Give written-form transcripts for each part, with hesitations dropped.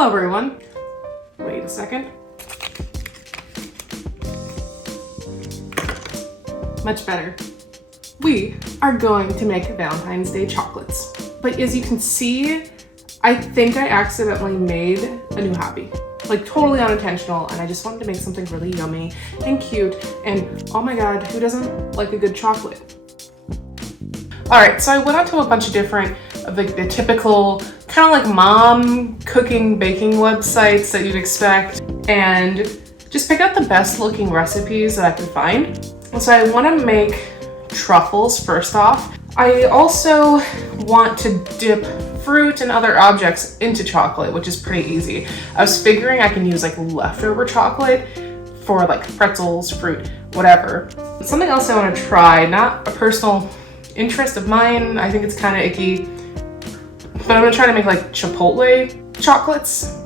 Hello everyone. Wait a second. Much better. We are going to make Valentine's Day chocolates. But as you can see, I think I accidentally made a new hobby. Like totally unintentional, and I just wanted to make something really yummy and cute, and oh my god, who doesn't like a good chocolate? Alright, so I went onto a bunch of different, like the typical kind of like mom cooking baking websites that you'd expect, and just pick out the best looking recipes that I could find. So I want to make truffles first off. I also want to dip fruit and other objects into chocolate, which is pretty easy. I was figuring I can use like leftover chocolate for like pretzels, fruit, whatever. Something else I want to try, not a personal interest of mine, I think it's kind of icky, but I'm gonna try to make like chipotle chocolates.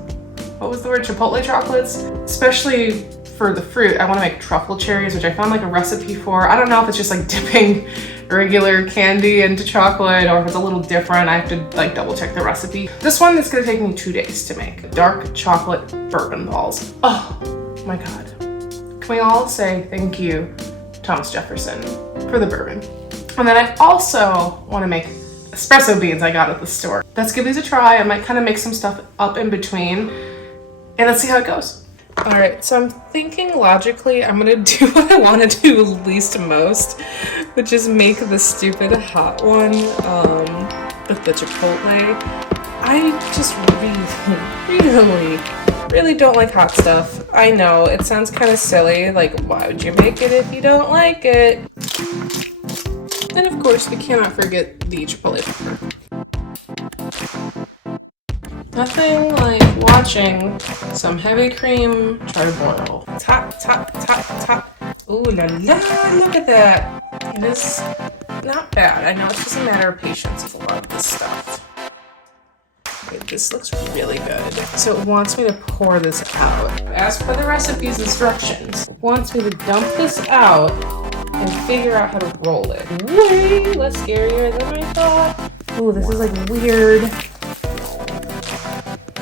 What was the word? Chipotle chocolates? Especially for the fruit, I want to make truffle cherries, which I found like a recipe for. I don't know if it's just like dipping regular candy into chocolate or if it's a little different. I have to like double check the recipe. This one is gonna take me 2 days to make. Dark chocolate bourbon balls. Oh my god. Can we all say thank you, Thomas Jefferson, for the bourbon? And then I also want to make espresso beans I got at the store. Let's give these a try. I might kind of make some stuff up in between, and let's see how it goes. All right, so I'm thinking logically, I'm gonna do what I want to do least most, which is make the stupid hot one with the chipotle. I just really don't like hot stuff. I know, it sounds kind of silly, like why would you make it if you don't like it? And of course, we cannot forget the chipotle pepper. Nothing like watching some heavy cream charbonneau. It's hot, it's hot, it's hot, it's hot. Ooh la la, look at that. It is not bad. I know it's just a matter of patience with a lot of this stuff. Okay, this looks really good. So it wants me to pour this out. As per the recipe's instructions, it wants me to dump this out and figure out how to roll it. Way less scarier than I thought. Oh, this is like weird.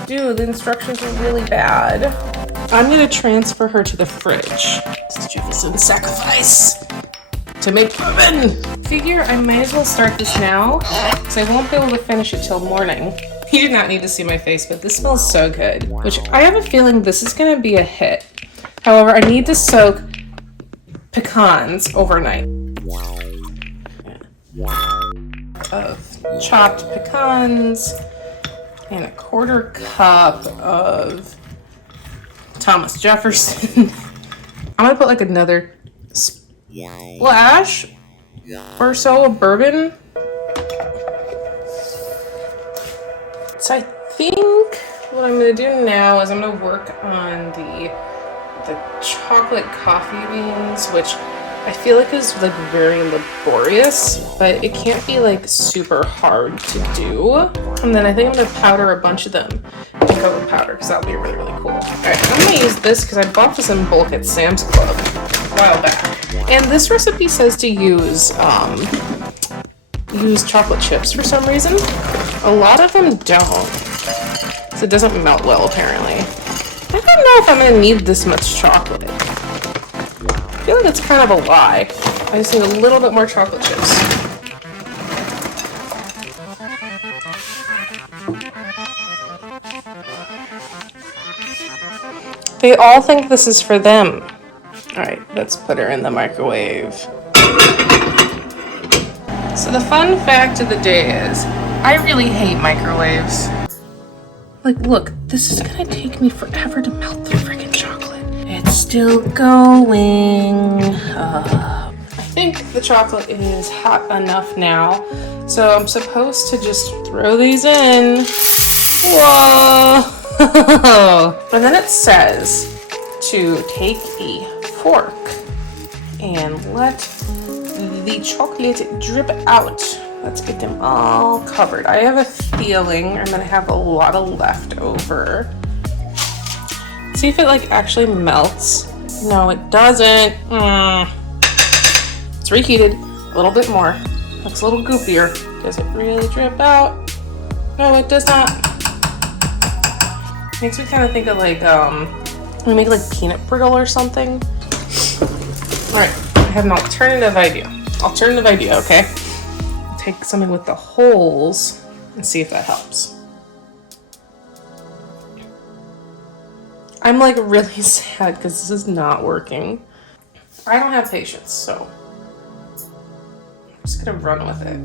Dude, the instructions are really bad. I'm gonna transfer her to the fridge. Let's do this in sacrifice to make bourbon. Figure I might as well start this now, because I won't be able to finish it till morning. You did not need to see my face, but this smells so good. Which I have a feeling this is gonna be a hit. However, I need to soak pecans overnight. Of chopped pecans and a 1/4 cup of Thomas Jefferson. I'm gonna put like another splash or so of bourbon. So I think what I'm gonna do now is I'm gonna work on the chocolate coffee beans, which I feel like is like very laborious, but it can't be like super hard to do. And then I think I'm gonna powder a bunch of them in cocoa powder, because that'll be really, really cool. All right, I'm gonna use this because I bought this in bulk at Sam's Club a while back. And this recipe says to use chocolate chips for some reason. A lot of them don't, so it doesn't melt well apparently. I don't know if I'm gonna need this much chocolate. I feel like it's kind of a lie. I just need a little bit more chocolate chips. They all think this is for them. Alright, let's put her in the microwave. So the fun fact of the day is, I really hate microwaves. Like, look, this is gonna take me forever to melt the freaking chocolate. It's still going. I think the chocolate is hot enough now, so I'm supposed to just throw these in. Whoa! And then it says to take a fork and let the chocolate drip out. Let's get them all covered. I have a feeling I'm gonna have a lot of leftover. See if it like actually melts. No, it doesn't. It's reheated a little bit more. Looks a little goopier. Does it really drip out? No, it does not. Makes me kind of think of like, we make like peanut brittle or something. All right, I have an alternative idea. Okay? Take something with the holes and see if that helps. I'm like really sad because this is not working. I don't have patience, so I'm just gonna run with it.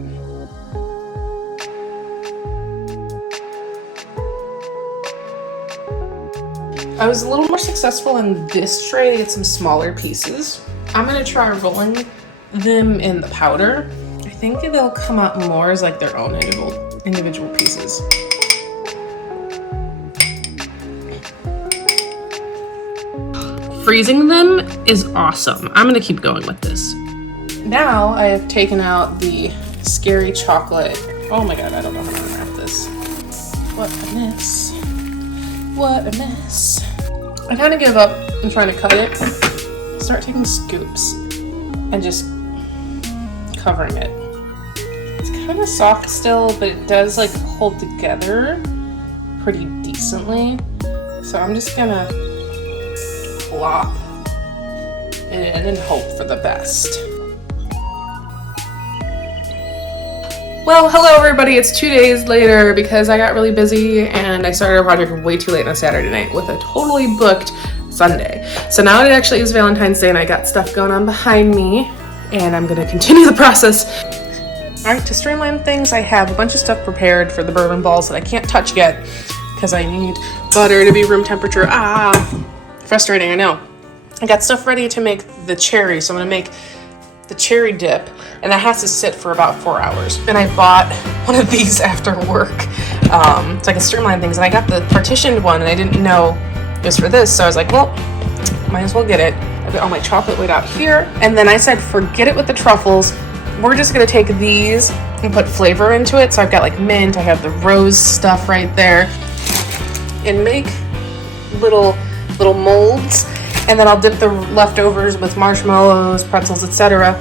I was a little more successful in this tray to get some smaller pieces. I'm gonna try rolling them in the powder. I think they'll come out more as like their own individual pieces. Freezing them is awesome. I'm gonna keep going with this. Now I have taken out the scary chocolate. Oh my god, I don't know how to unwrap this. What a mess. What a mess. I kind of give up on trying to cut it. Start taking scoops and just covering it. It's kind of soft still, but it does like hold together pretty decently. So I'm just gonna plop it in and hope for the best. Well, hello everybody, it's 2 days later because I got really busy and I started a project way too late on a Saturday night with a totally booked Sunday. So now it actually is Valentine's Day and I got stuff going on behind me and I'm gonna continue the process. All right, to streamline things, I have a bunch of stuff prepared for the bourbon balls that I can't touch yet because I need butter to be room temperature. Frustrating, I know. I got stuff ready to make the cherry, so I'm gonna make the cherry dip, and that has to sit for about 4 hours. And I bought one of these after work, so I can streamline things. And I got the partitioned one, and I didn't know it was for this, so I was like, well, might as well get it. I got all my chocolate laid out here, and then I said, forget it with the truffles. We're just gonna take these and put flavor into it. So I've got like mint, I have the rose stuff right there, and make little molds. And then I'll dip the leftovers with marshmallows, pretzels, etc.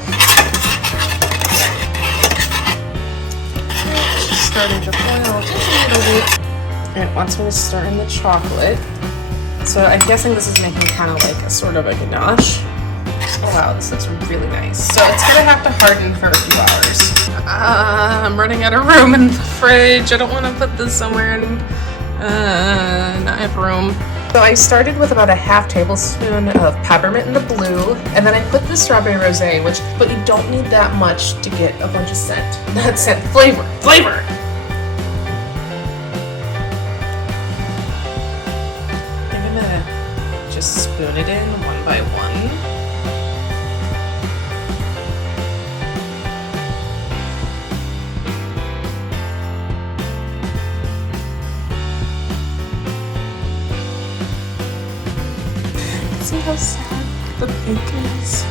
Just starting to boil just a little bit. And it wants me to stir in the chocolate. So I'm guessing this is making kind of like a sort of a ganache. Oh wow, this looks really nice. So it's gonna have to harden for a few hours. I'm running out of room in the fridge. I don't want to put this somewhere and not have room. So I started with about a half tablespoon of peppermint in the blue, and then I put the strawberry rosé, but you don't need that much to get a bunch of scent. Not scent, flavor. I'm gonna just spoon it in one by one. See how sad the pink is?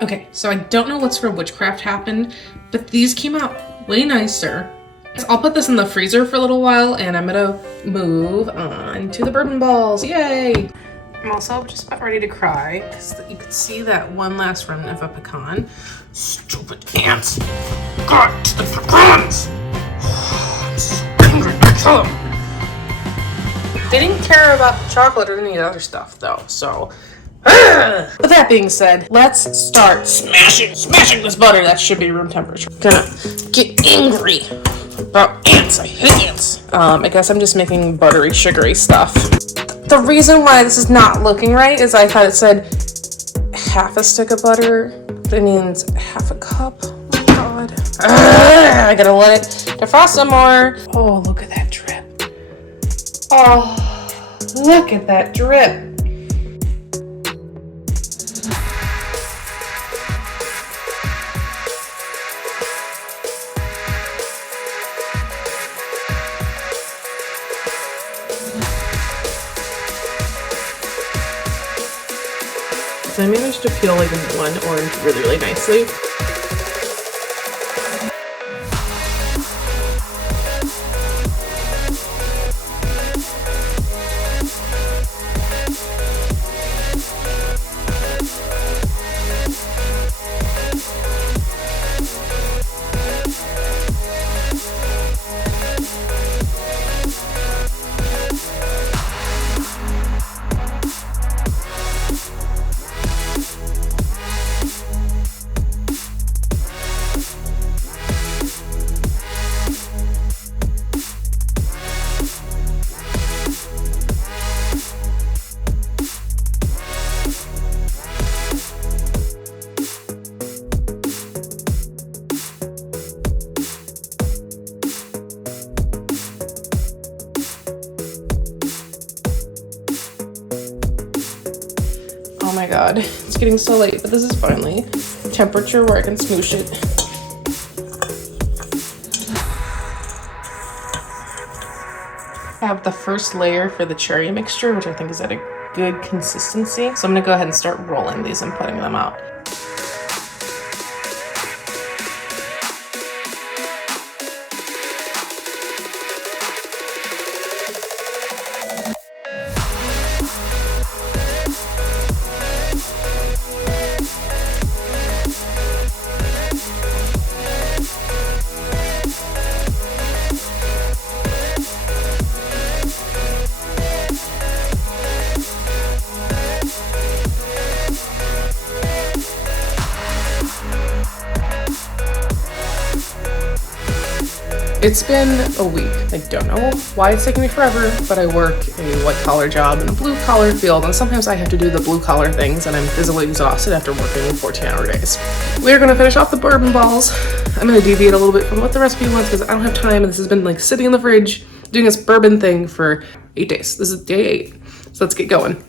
Okay, so I don't know what's for witchcraft happened, but these came out way nicer. So I'll put this in the freezer for a little while and I'm gonna move on to the bourbon balls. Yay! I'm also just about ready to cry because you could see that one last remnant of a pecan. Stupid ants! God, the pecans! I'm so angry, I kill them! They didn't care about the chocolate or any of the other stuff though, so. With that being said, let's start smashing this butter. That should be room temperature. Gonna get angry about ants. I hate ants. I guess I'm just making buttery, sugary stuff. The reason why this is not looking right is I thought it said half a stick of butter. That means half a cup. Oh my god. I gotta let it defrost some more. Oh, look at that drip. Oh, look at that drip. So I managed to peel like one orange really, really nicely. my god, it's getting so late, but this is finally temperature where I can smoosh it. I have the first layer for the cherry mixture, which I think is at a good consistency. So I'm gonna go ahead and start rolling these and putting them out. It's been a week. I don't know why it's taking me forever, but I work a white-collar job in a blue-collar field, and sometimes I have to do the blue-collar things, and I'm physically exhausted after working 14-hour days. We're gonna finish off the bourbon balls. I'm gonna deviate a little bit from what the recipe wants because I don't have time, and this has been like sitting in the fridge doing this bourbon thing for 8 days. This is day 8, so let's get going.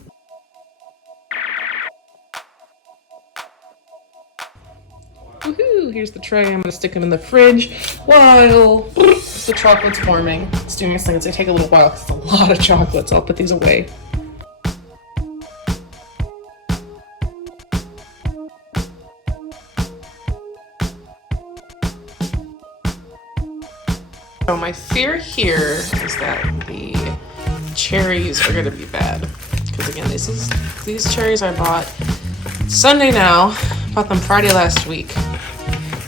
Woohoo! Here's the tray. I'm gonna stick them in the fridge while the chocolate's forming. It's doing this thing. It's gonna take a little while because it's a lot of chocolates. I'll put these away. So my fear here is that the cherries are gonna be bad. Because again, these cherries I bought Sunday now. Bought them Friday last week.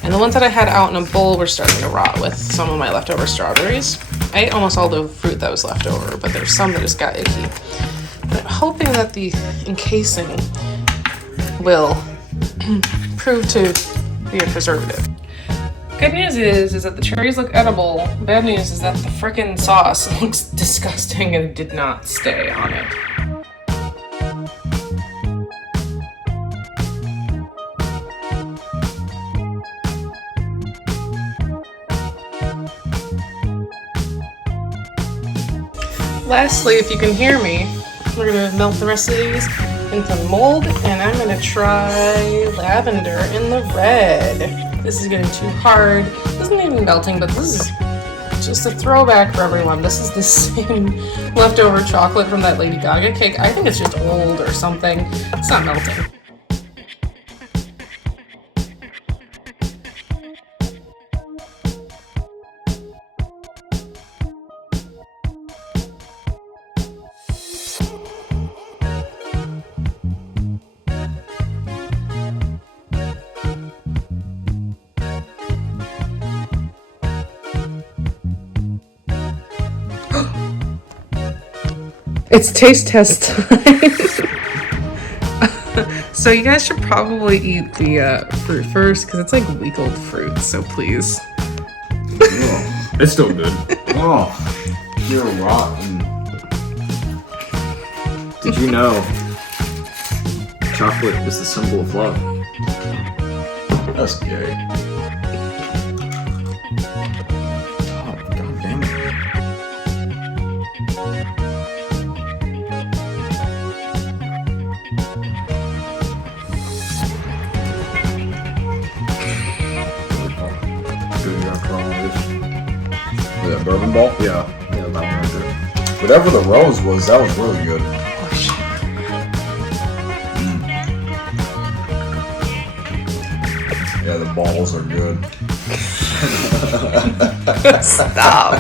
And the ones that I had out in a bowl were starting to rot with some of my leftover strawberries. I ate almost all the fruit that was left over, but there's some that just got icky. But I'm hoping that the encasing will prove to be a preservative. Good news is that the cherries look edible. Bad news is that the frickin' sauce looks disgusting and did not stay on it. Lastly, if you can hear me, we're gonna melt the rest of these into mold, and I'm gonna try lavender in the red. This is getting too hard. This isn't even melting, but this is just a throwback for everyone. This is the same leftover chocolate from that Lady Gaga cake. I think it's just old or something. It's not melting. It's taste test time. So you guys should probably eat the fruit first because it's like week-old fruit, so please. Oh, it's still good. Oh, you're rotten. Did you know chocolate is the symbol of love? That's gay. Oh, god damn it. That bourbon ball? Yeah, that one right there. Whatever the rose was, that was really good. Oh shit. Yeah, the balls are good. Stop.